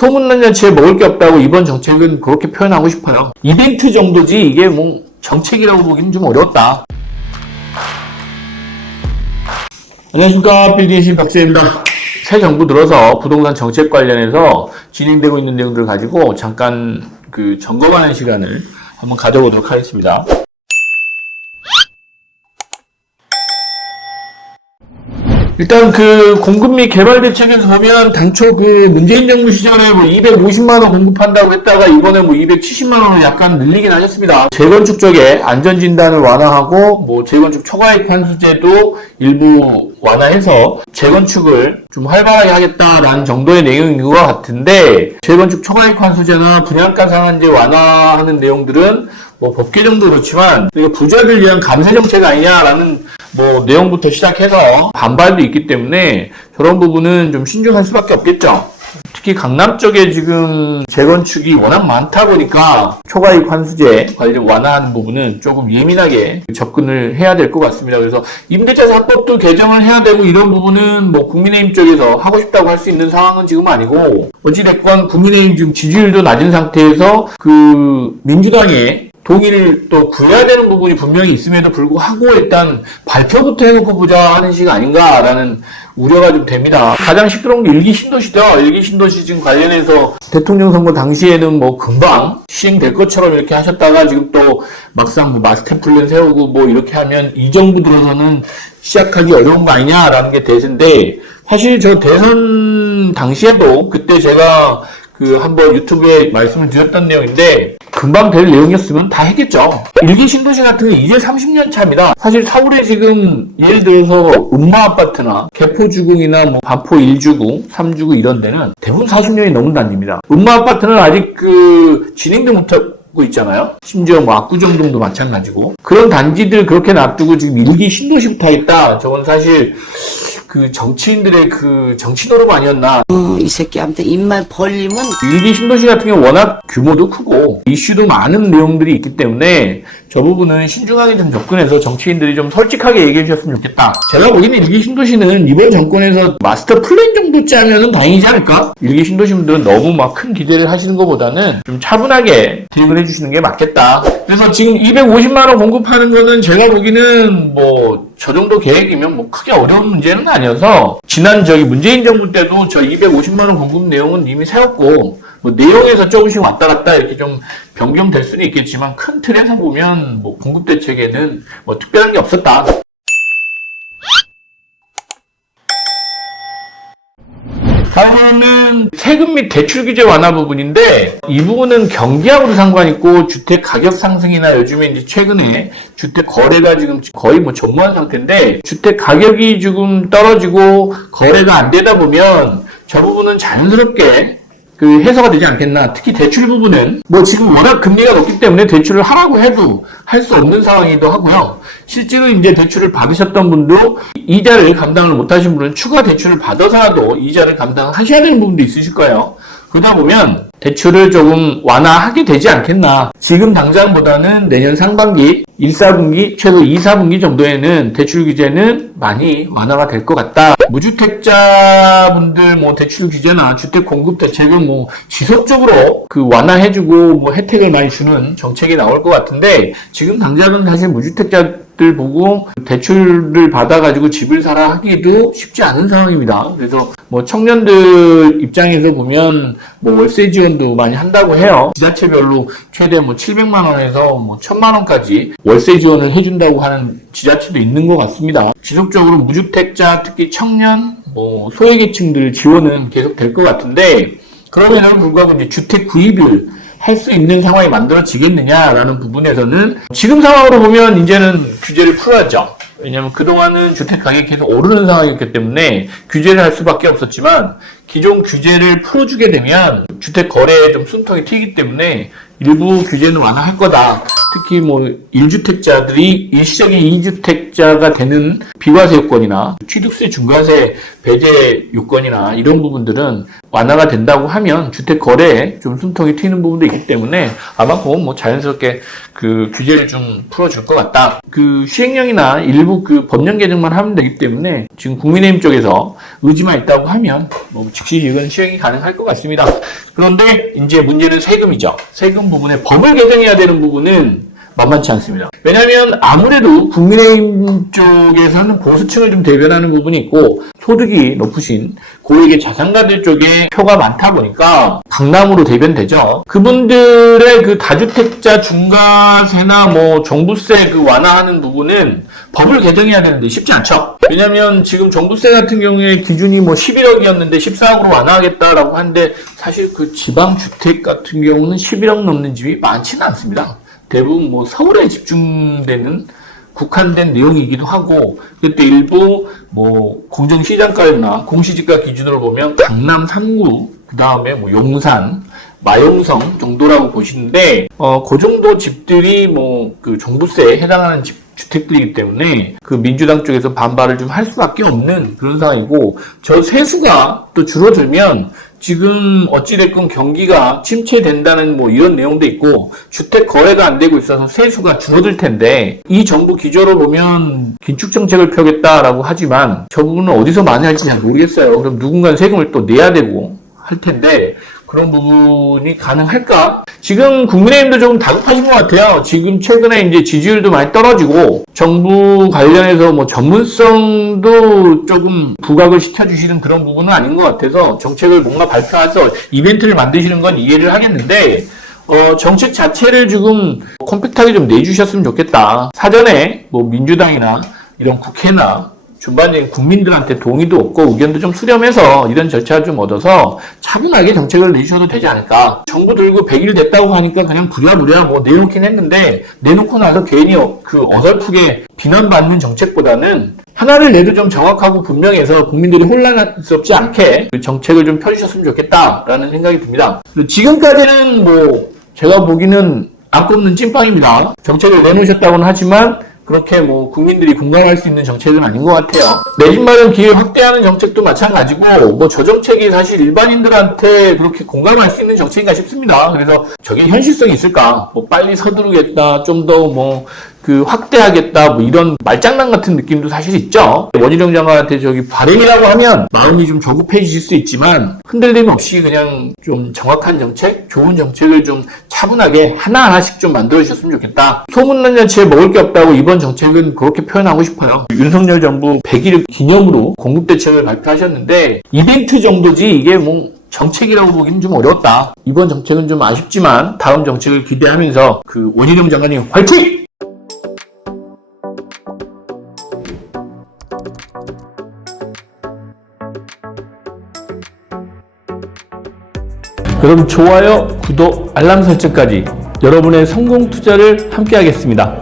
소문난 잔치에 먹을 게 없다고 이번 정책은 그렇게 표현하고 싶어요. 이벤트 정도지 이게 뭐 정책이라고 보기는 좀 어려웠다. 안녕하십니까, 빌딩의 신 박재입니다. 새 정부 들어서 부동산 정책 관련해서 진행되고 있는 내용들을 가지고 잠깐 점검하는 시간을 한번 가져보도록 하겠습니다. 일단 공급 및 개발 대책에서 보면 당초 문재인 정부 시절에 250만 원 공급한다고 했다가 이번에 270만 원을 약간 늘리긴 하셨습니다. 재건축 쪽에 안전진단을 완화하고 재건축 초과이익 환수제도 일부 완화해서 재건축을 좀 활발하게 하겠다라는 정도의 내용인 것 같은데, 재건축 초과이익 환수제나 분양가 상한제 완화하는 내용들은 법 개정도 그렇지만 부자들 위한 감세 정책 아니냐라는 내용부터 시작해서 반발도 있기 때문에 저런 부분은 좀 신중할 수밖에 없겠죠. 특히 강남 쪽에 지금 재건축이 워낙 많다 보니까 초과이익 환수제 관련 완화하는 부분은 조금 예민하게 접근을 해야 될 것 같습니다. 그래서 임대차 4법도 개정을 해야 되고 이런 부분은 국민의힘 쪽에서 하고 싶다고 할 수 있는 상황은 지금 아니고, 어찌됐건 국민의힘 지금 지지율도 낮은 상태에서 민주당의 동의를 또 구해야 되는 부분이 분명히 있음에도 불구하고 일단 발표부터 해놓고 보자 하는 식 아닌가라는 우려가 좀 됩니다. 가장 시끄러운 게 일기 신도시죠. 일기 신도시 지금 관련해서 대통령 선거 당시에는 금방 시행될 것처럼 이렇게 하셨다가 지금 또 막상 마스터 플랜 세우고 이렇게 하면 이 정부 들어서는 시작하기 어려운 거 아니냐라는 게 대세인데, 사실 저 대선 당시에도 그때 제가 한번 유튜브에 말씀을 드렸던 내용인데, 금방 될 내용이었으면 다 했겠죠. 일기 신도시 같은 게 이제 30년 차입니다. 사실 서울에 지금 예를 들어서 음마 아파트나 개포주공이나 반포 1주구, 3주구 이런 데는 대부분 40년이 넘은 단지입니다. 음마 아파트는 아직 진행도 못하고 있잖아요. 심지어 압구정동도 마찬가지고. 그런 단지들 그렇게 놔두고 지금 일기 신도시부터 하겠다. 저건 사실 정치인들의 정치 노름 아니었나. 이 새끼한테 입만 벌리면. 일기 신도시 같은 경우 워낙 규모도 크고 이슈도 많은 내용들이 있기 때문에 저 부분은 신중하게 좀 접근해서 정치인들이 좀 솔직하게 얘기해 주셨으면 좋겠다. 제가 보기에는 일기 신도시는 이번 정권에서 마스터 플랜 정도 짜면은 다행이지 않을까? 일기 신도시분들은 너무 큰 기대를 하시는 것보다는 좀 차분하게 대응을 해주시는 게 맞겠다. 그래서 지금 250만 원 공급하는 거는 제가 보기에는 저 정도 계획이면 크게 어려운 문제는 아니어서, 지난 문재인 정부 때도 저 250만 원 공급 내용은 이미 세웠고, 내용에서 조금씩 왔다 갔다 이렇게 좀 변경될 수는 있겠지만 큰 틀에서 보면 공급 대책에는 특별한 게 없었다. 다음은 세금 및 대출 규제 완화 부분인데, 이 부분은 경기하고도 상관이 있고 주택 가격 상승이나 요즘에 이제 최근에 주택 거래가 지금 거의 전무한 상태인데, 주택 가격이 지금 떨어지고 거래가 안 되다 보면 저 부분은 자연스럽게 해소가 되지 않겠나. 특히 대출 부분은 지금 워낙 금리가 높기 때문에 대출을 하라고 해도 할 수 없는 상황이기도 하고요. 실제로 이제 대출을 받으셨던 분도 이자를 감당을 못하신 분은 추가 대출을 받아서라도 이자를 감당하셔야 되는 부분도 있으실 거예요. 그러다 보면 대출을 조금 완화하게 되지 않겠나. 지금 당장보다는 내년 상반기, 1, 4분기, 최소 2, 4분기 정도에는 대출 규제는 많이 완화가 될 것 같다. 무주택자분들 대출 규제나 주택 공급 대책은 지속적으로 완화해주고 혜택을 많이 주는 정책이 나올 것 같은데, 지금 당장은 사실 무주택자들 보고 대출을 받아가지고 집을 사라 하기도 쉽지 않은 상황입니다. 그래서 청년들 입장에서 보면 월세 지원도 많이 한다고 해요. 지자체별로 최대 700만 원에서 1000만 원까지 월세 지원을 해준다고 하는 지자체도 있는 것 같습니다. 지속적으로 무주택자, 특히 청년, 소외계층들 지원은 계속 될 것 같은데, 그럼에도 불구하고 이제 주택 구입을 할 수 있는 상황이 만들어지겠느냐라는 부분에서는 지금 상황으로 보면 이제는 규제를 풀어야죠. 왜냐하면 그동안은 주택 가격이 계속 오르는 상황이었기 때문에 규제를 할 수밖에 없었지만, 기존 규제를 풀어주게 되면 주택 거래에 좀 숨통이 트이기 때문에 일부 규제는 완화할 거다. 특히 1주택자들이 일시적인 2주택자가 되는 비과세 요건이나 취득세 중과세 배제 요건이나 이런 부분들은 완화가 된다고 하면 주택 거래에 좀 숨통이 트이는 부분도 있기 때문에 아마 그건 자연스럽게 규제를 좀 풀어줄 것 같다. 시행령이나 일부 법령 개정만 하면 되기 때문에 지금 국민의힘 쪽에서 의지만 있다고 하면 즉시 이건 시행이 가능할 것 같습니다. 그런데 이제 문제는 세금이죠. 세금 부분에 법을 개정해야 되는 부분은 만만치 않습니다. 왜냐하면 아무래도 국민의힘 쪽에서는 보수층을 좀 대변하는 부분이 있고 소득이 높으신 고액의 자산가들 쪽에 표가 많다 보니까 강남으로 대변되죠. 그분들의 그 다주택자 중과세나 뭐 종부세 그 완화하는 부분은 법을 개정해야 되는데 쉽지 않죠. 왜냐하면 지금 종부세 같은 경우에 기준이 뭐 11억이었는데 14억으로 완화하겠다라고 하는데 사실 그 지방 주택 같은 경우는 11억 넘는 집이 많지는 않습니다. 대부분 뭐 서울에 집중되는 국한된 내용이기도 하고, 그때 일부 뭐 공정시장가나 공시지가 기준으로 보면 강남 3구, 그 다음에 뭐 용산, 마용성 정도라고 보시는데, 그 정도 집들이 뭐 그 종부세에 해당하는 주택들이기 때문에 그 민주당 쪽에서 반발을 좀 할 수밖에 없는 그런 상황이고, 저 세수가 또 줄어들면 지금 어찌됐건 경기가 침체된다는 뭐 이런 내용도 있고 주택 거래가 안 되고 있어서 세수가 줄어들 텐데 이 정부 기조로 보면 긴축 정책을 펴겠다라고 하지만 저 부분은 어디서 많이 할지 잘 모르겠어요. 그럼 누군가 세금을 또 내야 되고 할 텐데 그런 부분이 가능할까? 지금 국민의힘도 조금 다급하신 것 같아요. 지금 최근에 이제 지지율도 많이 떨어지고 정부 관련해서 뭐 전문성도 조금 부각을 시켜주시는 그런 부분은 아닌 것 같아서 정책을 뭔가 발표해서 이벤트를 만드시는 건 이해를 하겠는데 정책 자체를 지금 컴팩트하게 좀 내주셨으면 좋겠다. 사전에 뭐 민주당이나 이런 국회나 전반적인 국민들한테 동의도 얻고 의견도 좀 수렴해서 이런 절차를 좀 얻어서 차분하게 정책을 내주셔도 되지 않을까. 정부 들고 100일 됐다고 하니까 그냥 부랴부랴 뭐 내놓긴 했는데 내놓고 나서 괜히 그 어설프게 비난받는 정책보다는 하나를 내도 좀 정확하고 분명해서 국민들이 혼란스럽지 않게 그 정책을 좀 펴주셨으면 좋겠다라는 생각이 듭니다. 지금까지는 뭐 제가 보기는 안 꼽는 찐빵입니다. 정책을 내놓으셨다고는 하지만 그렇게 뭐 국민들이 공감할 수 있는 정책은 아닌 것 같아요. 내 집 마련 기회 확대하는 정책도 마찬가지고 뭐 저 정책이 사실 일반인들한테 그렇게 공감할 수 있는 정책인가 싶습니다. 그래서 저게 현실성이 있을까? 뭐 빨리 서두르겠다, 좀 더 뭐 그 확대하겠다, 뭐 이런 말장난 같은 느낌도 사실 있죠. 원희룡 장관한테 저기 바램이라고 하면 마음이 좀 조급해지실 수 있지만 흔들림 없이 그냥 좀 정확한 정책, 좋은 정책을 좀 차분하게 하나하나씩 좀 만들어 주셨으면 좋겠다. 소문난 잔치에 먹을 게 없다고 이번 정책은 그렇게 표현하고 싶어요. 윤석열 정부 100일 기념으로 공급대책을 발표하셨는데 이벤트 정도지 이게 뭐 정책이라고 보기는 좀 어렵다. 이번 정책은 좀 아쉽지만 다음 정책을 기대하면서 그 원희룡 장관님 화이팅! 그럼 좋아요, 구독, 알람 설정까지 여러분의 성공 투자를 함께 하겠습니다.